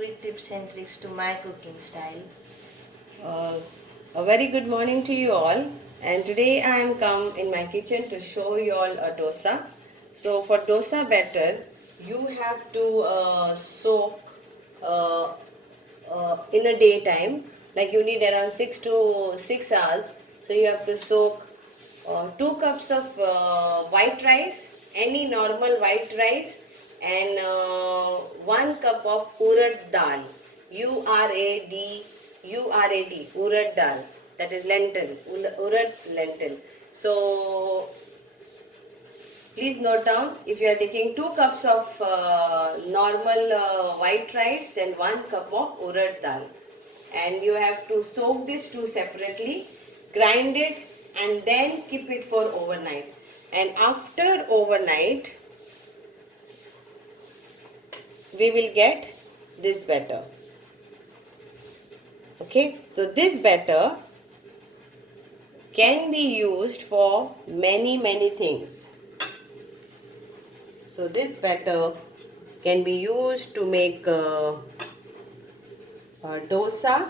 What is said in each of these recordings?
quick tips and tricks to my cooking style. Uh, a very good morning to you all, and today I am come in my kitchen to show you all a dosa. So for dosa batter, you have to soak uh, in a daytime, like you need around 6 to 6 hours. So you have to soak 2 cups of white rice, any normal white rice, and 1 cup of urad dal, URAD, URAD, urad dal, that is lentil, urad lentil. So please note down, if you are taking 2 cups of normal white rice, then 1 cup of urad dal. And you have to soak this two separately, grind it, and then keep it for overnight. And after overnight, we will get this batter. Okay, so this batter can be used for many things. So this batter can be used to make dosa,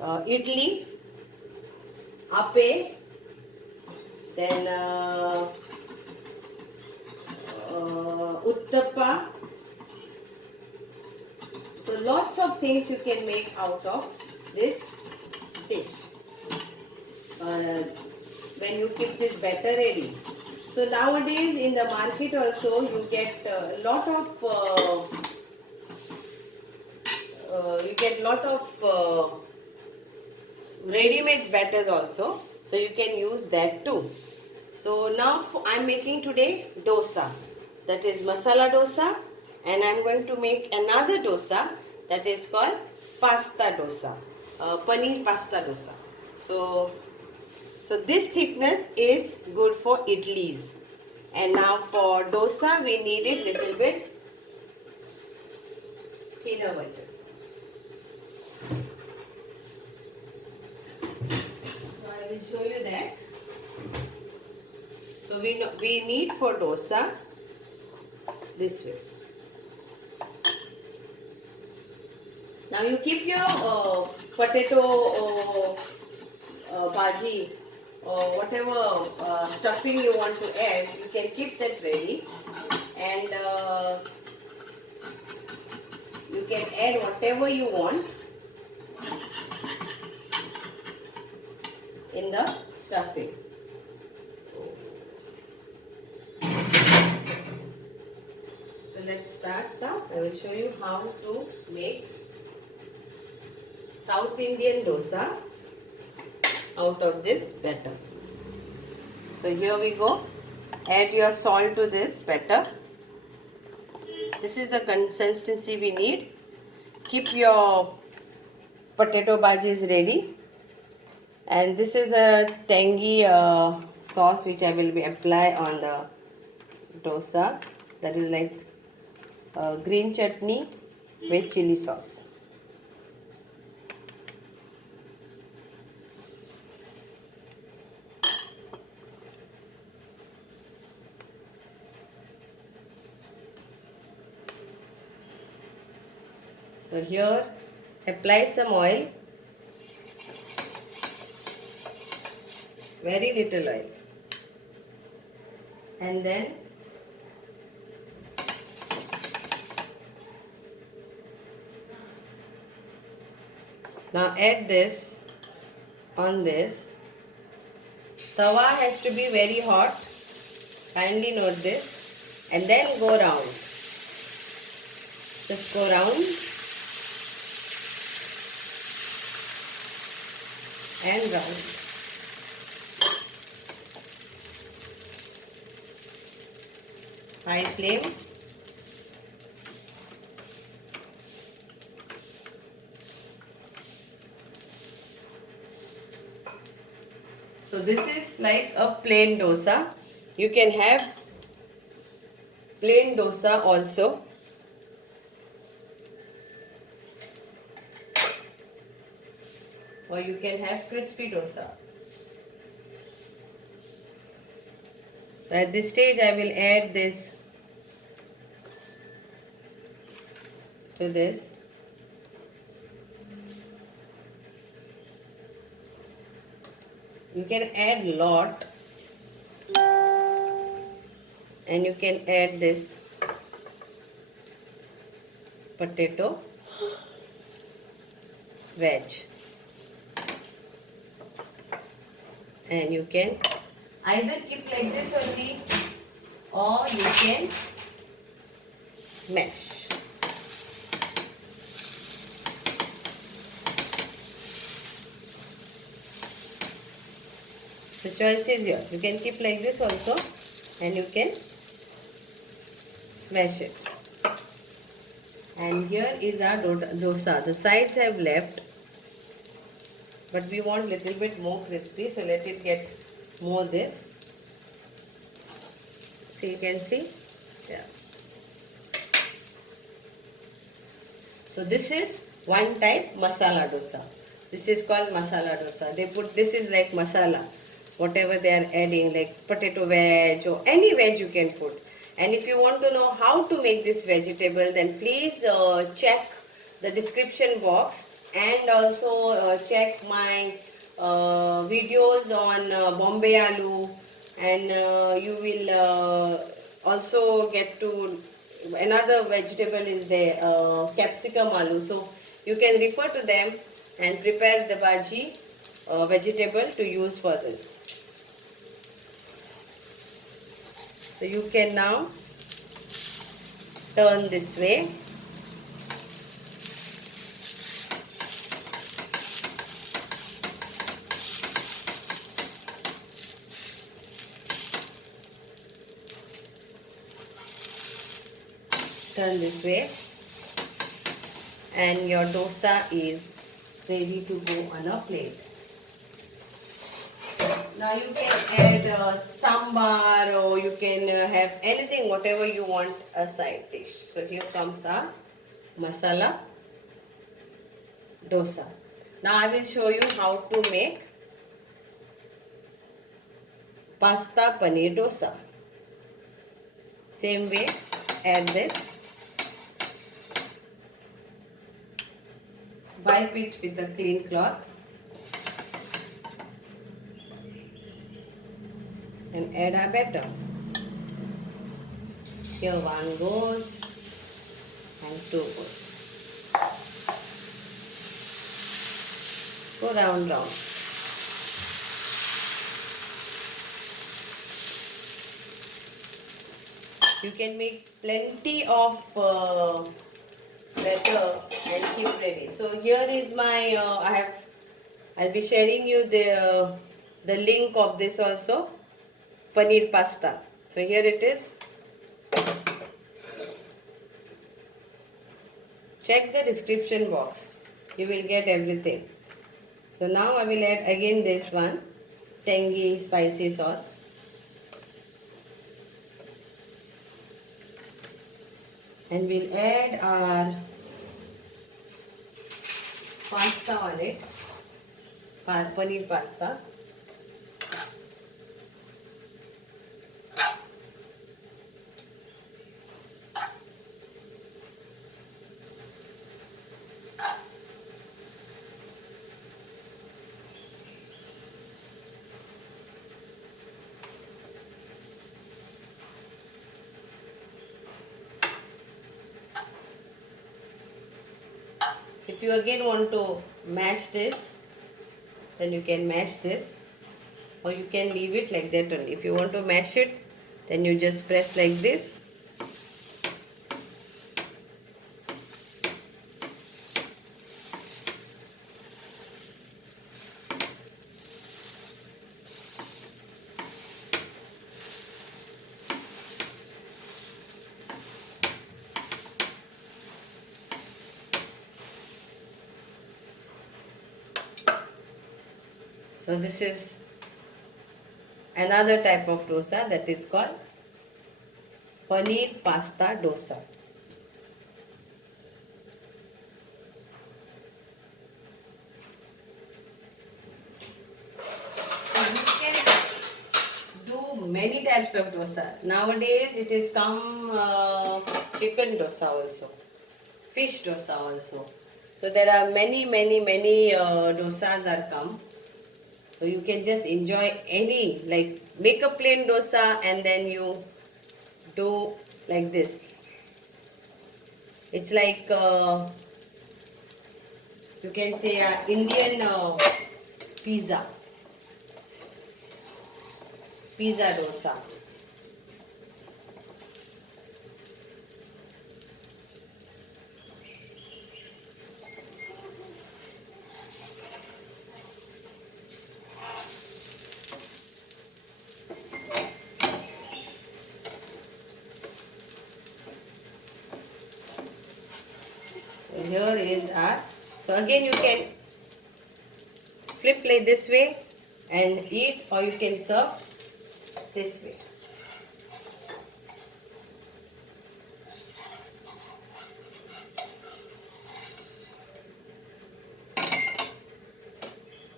idli, appe, then uttappa. So lots of things you can make out of this dish when you keep this batter ready. So nowadays in the market also you get a lot of ready-made batters also, so you can use that too. So now I am making today dosa, that is masala dosa, and I am going to make another dosa that is called pasta dosa, paneer pasta dosa. So this thickness is good for idlis, and now for dosa we need it little bit thinner version. So I will show you that. So we need for dosa this way. Now you keep your potato bhaji or whatever stuffing you want to add, you can keep that ready, and you can add whatever you want in the stuffing. So let's start now. I will show you how to make South Indian dosa out of this batter. So here we go. Add your salt to this batter. This is the consistency we need. Keep your potato bhajis ready. And this is a tangy sauce which I will be apply on the dosa. That is like green chutney with chili sauce. So here apply some oil, very little oil, and then now add this on this. Tawa has to be very hot, kindly note this, and then go round. Just go round and round. High flame. So this is like a plain dosa. You can have plain dosa also. Or you can have crispy dosa. So at this stage I will add this to this. You can add lot, and you can add this potato wedge, and you can either keep like this only, or you can smash. The choice is yours. You can keep like this also, and you can smash it. And here is our dosa. The sides have left, but we want little bit more crispy, so let it get more this. So you can see, yeah. So this is one type masala dosa. This is called masala dosa. They put, this is like masala, whatever they are adding, like potato wedge or any veg you can put. And if you want to know how to make this vegetable, then please check the description box, and also check my videos on Bombay aloo, and you will also get to another vegetable is there, capsicum aloo. So you can refer to them and prepare the bhaji vegetable to use for this. So you can now turn this way. Turn this way, and your dosa is ready to go on a plate. Now you can add sambar, or you can have anything, whatever you want, a side dish. So here comes our masala dosa. Now I will show you how to make pasta paneer dosa. Same way, add this. Wipe it with a clean cloth. And add our batter. Here one goes and two goes. Go round. You can make plenty of batter and keep ready. So here is my I'll be sharing you the link of this also, paneer pasta. So here it is. Check the description box. You will get everything. So now I will add again this one, tangy spicy sauce. And we'll add our pasta on it, paneer pasta. If you again want to mash this, then you can mash this, or you can leave it like that only. If you want to mash it, then you just press like this. So this is another type of dosa, that is called paneer pasta dosa. You can do many types of dosa. Nowadays it is come chicken dosa also. fish dosa also. So there are many dosas are come. So you can just enjoy any, like make a plain dosa and then you do like this. It's like you can say Indian pizza dosa. So here is our, so again you can flip like this way and eat, or you can serve this way.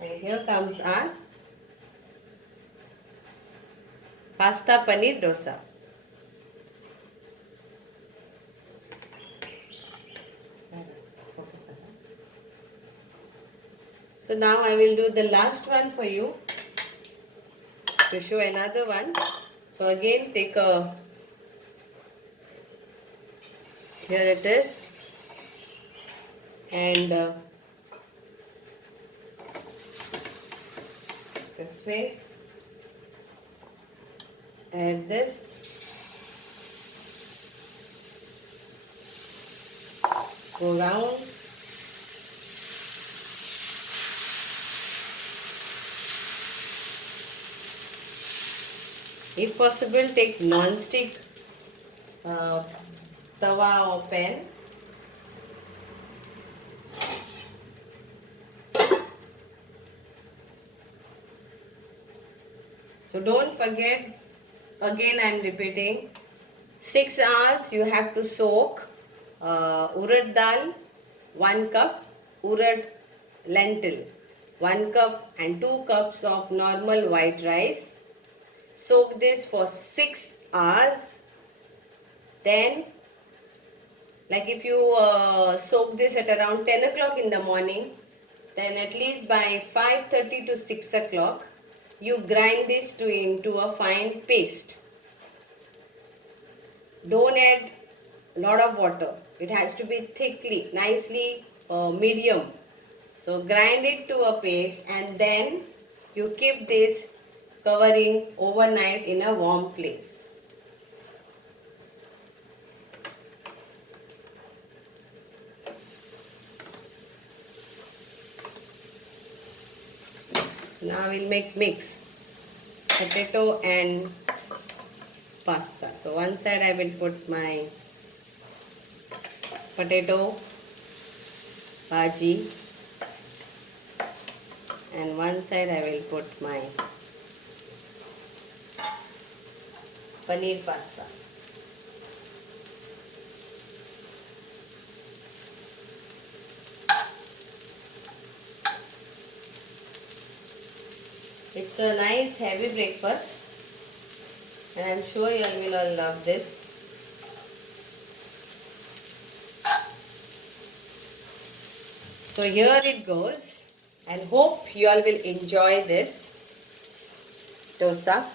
And here comes our pasta paneer dosa. So now I will do the last one for you to show another one. So again take a, here it is, and this way, add this, go round, if possible take non-stick tawa or pan. So don't forget, again I am repeating, 6 hours you have to soak urad dal, 1 cup, urad lentil, 1 cup and 2 cups of normal white rice. Soak this for 6 hours. Then, like if you soak this at around 10 o'clock in the morning, then at least by 5:30 to 6 o'clock, you grind this into a fine paste. Don't add lot of water. It has to be thickly, nicely medium. So grind it to a paste and then you keep this covering overnight in a warm place. Now we'll make mix potato and pasta. So one side I will put my potato bhaji and one side I will put my paneer pasta. It's a nice heavy breakfast and I'm sure you all will all love this. So here it goes and hope you all will enjoy this dosa.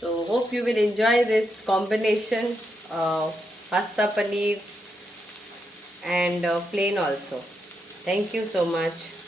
So hope you will enjoy this combination of pasta paneer and plain also. Thank you so much.